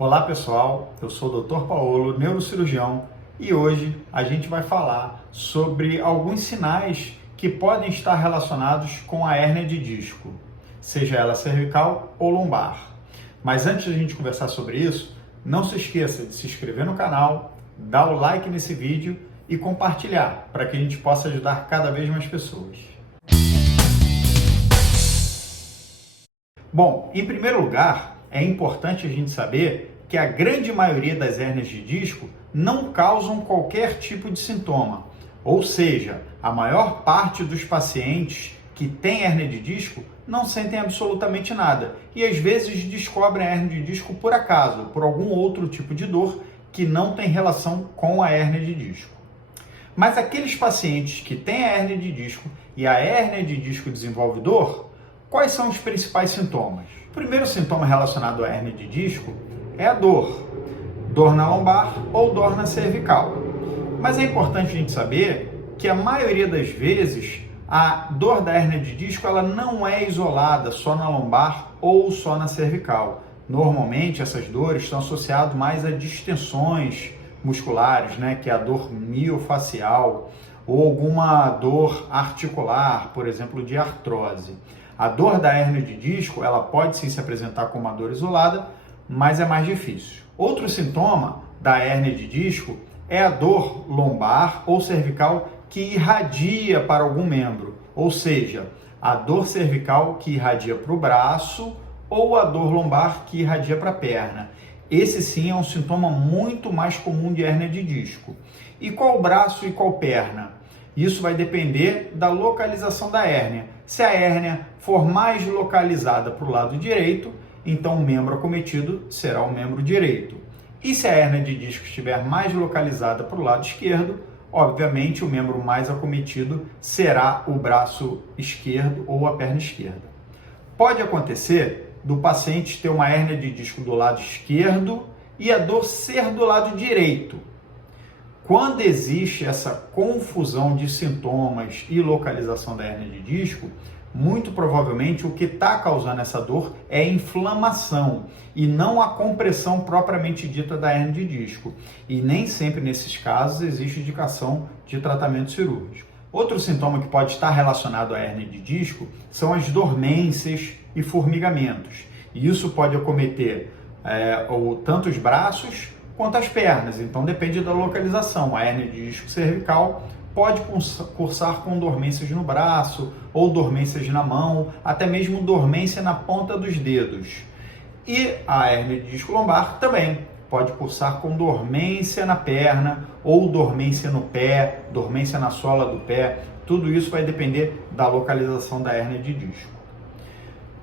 Olá pessoal, eu sou o Dr. Paulo, neurocirurgião, e hoje a gente vai falar sobre alguns sinais que podem estar relacionados com a hérnia de disco, seja ela cervical ou lombar. Mas antes de a gente conversar sobre isso, não se esqueça de se inscrever no canal, dar o like nesse vídeo e compartilhar para que a gente possa ajudar cada vez mais pessoas. Bom, em primeiro lugar, é importante a gente saber que a grande maioria das hérnias de disco não causam qualquer tipo de sintoma. Ou seja, a maior parte dos pacientes que têm hérnia de disco não sentem absolutamente nada e às vezes descobrem a hérnia de disco por acaso, por algum outro tipo de dor que não tem relação com a hérnia de disco. Mas aqueles pacientes que têm a hérnia de disco e a hérnia de disco desenvolve dor, quais são os principais sintomas? O primeiro sintoma relacionado à hérnia de disco é a dor. Dor na lombar ou dor na cervical. Mas é importante a gente saber que a maioria das vezes a dor da hérnia de disco ela não é isolada só na lombar ou só na cervical. Normalmente essas dores estão associadas mais a distensões musculares, que é a dor miofacial ou alguma dor articular, por exemplo, de artrose. A dor da hérnia de disco, ela pode sim se apresentar como uma dor isolada, mas é mais difícil. Outro sintoma da hérnia de disco é a dor lombar ou cervical que irradia para algum membro, ou seja, a dor cervical que irradia para o braço ou a dor lombar que irradia para a perna. Esse sim é um sintoma muito mais comum de hérnia de disco. E qual braço e qual perna? Isso vai depender da localização da hérnia. Se a hérnia for mais localizada para o lado direito, então o membro acometido será o membro direito. E se a hérnia de disco estiver mais localizada para o lado esquerdo, obviamente o membro mais acometido será o braço esquerdo ou a perna esquerda. Pode acontecer do paciente ter uma hérnia de disco do lado esquerdo e a dor ser do lado direito. Quando existe essa confusão de sintomas e localização da hérnia de disco, muito provavelmente o que está causando essa dor é inflamação e não a compressão propriamente dita da hérnia de disco. E nem sempre nesses casos existe indicação de tratamento cirúrgico. Outro sintoma que pode estar relacionado à hérnia de disco são as dormências e formigamentos. E isso pode acometer tanto os braços quanto as pernas, então depende da localização. A hérnia de disco cervical pode cursar com dormências no braço ou dormências na mão, até mesmo dormência na ponta dos dedos. E a hérnia de disco lombar também pode cursar com dormência na perna ou dormência no pé, dormência na sola do pé. Tudo isso vai depender da localização da hérnia de disco.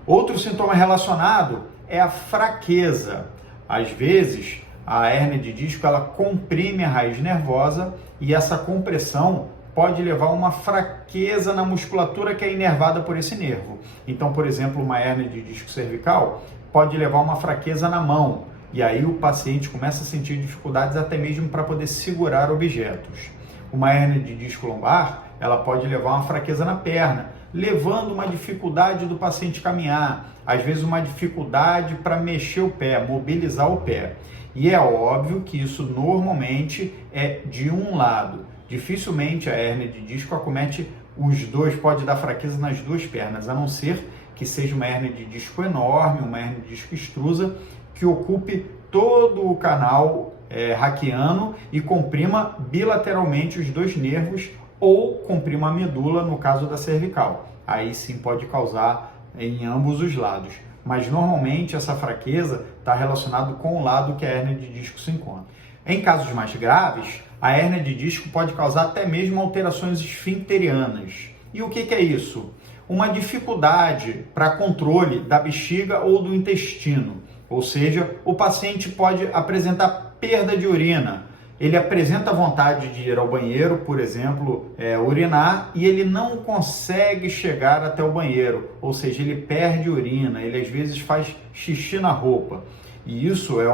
Outro sintoma relacionado é a fraqueza. Às vezes, a hérnia de disco ela comprime a raiz nervosa e essa compressão pode levar a uma fraqueza na musculatura que é inervada por esse nervo. Então, por exemplo, uma hérnia de disco cervical pode levar a uma fraqueza na mão e aí o paciente começa a sentir dificuldades até mesmo para poder segurar objetos. Uma hérnia de disco lombar ela pode levar a uma fraqueza na perna, levando uma dificuldade do paciente caminhar, às vezes uma dificuldade para mexer o pé, mobilizar o pé. E é óbvio que isso normalmente é de um lado. Dificilmente a hérnia de disco acomete os dois, pode dar fraqueza nas duas pernas, a não ser que seja uma hérnia de disco enorme, uma hérnia de disco extrusa, que ocupe todo o canal raquiano e comprima bilateralmente os dois nervos ou comprima a medula no caso da cervical. Aí sim pode causar em ambos os lados. Mas normalmente essa fraqueza está relacionada com o lado que a hérnia de disco se encontra. Em casos mais graves, a hérnia de disco pode causar até mesmo alterações esfincterianas. E o que é isso? Uma dificuldade para controle da bexiga ou do intestino. Ou seja, o paciente pode apresentar perda de urina. Ele apresenta vontade de ir ao banheiro, por exemplo, urinar, e ele não consegue chegar até o banheiro, ou seja, ele perde urina, ele às vezes faz xixi na roupa. E isso é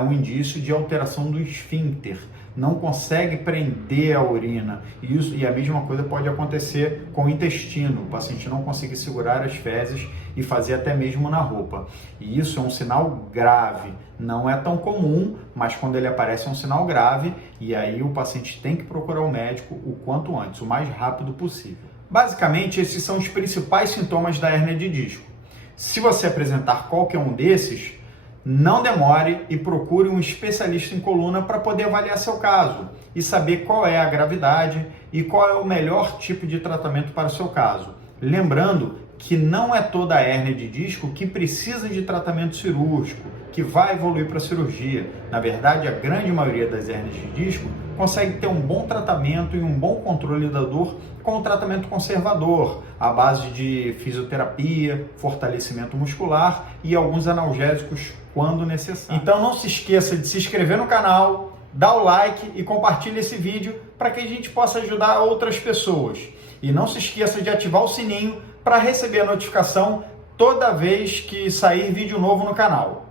um indício de alteração do esfíncter, não consegue prender a urina. E a mesma coisa pode acontecer com o intestino, o paciente não consegue segurar as fezes e fazer até mesmo na roupa. E isso é um sinal grave, não é tão comum, mas quando ele aparece é um sinal grave e aí o paciente tem que procurar o médico o quanto antes, o mais rápido possível. Basicamente, esses são os principais sintomas da hérnia de disco. Se você apresentar qualquer um desses, não demore e procure um especialista em coluna para poder avaliar seu caso e saber qual é a gravidade e qual é o melhor tipo de tratamento para o seu caso. Lembrando que não é toda a hérnia de disco que precisa de tratamento cirúrgico, que vai evoluir para a cirurgia. Na verdade, a grande maioria das hérnias de disco consegue ter um bom tratamento e um bom controle da dor com um tratamento conservador, à base de fisioterapia, fortalecimento muscular e alguns analgésicos quando necessário. Então não se esqueça de se inscrever no canal, dar o like e compartilhe esse vídeo para que a gente possa ajudar outras pessoas. E não se esqueça de ativar o sininho para receber a notificação toda vez que sair vídeo novo no canal.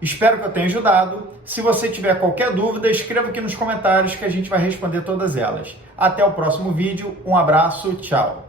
Espero que eu tenha ajudado. Se você tiver qualquer dúvida, escreva aqui nos comentários que a gente vai responder todas elas. Até o próximo vídeo. Um abraço, tchau!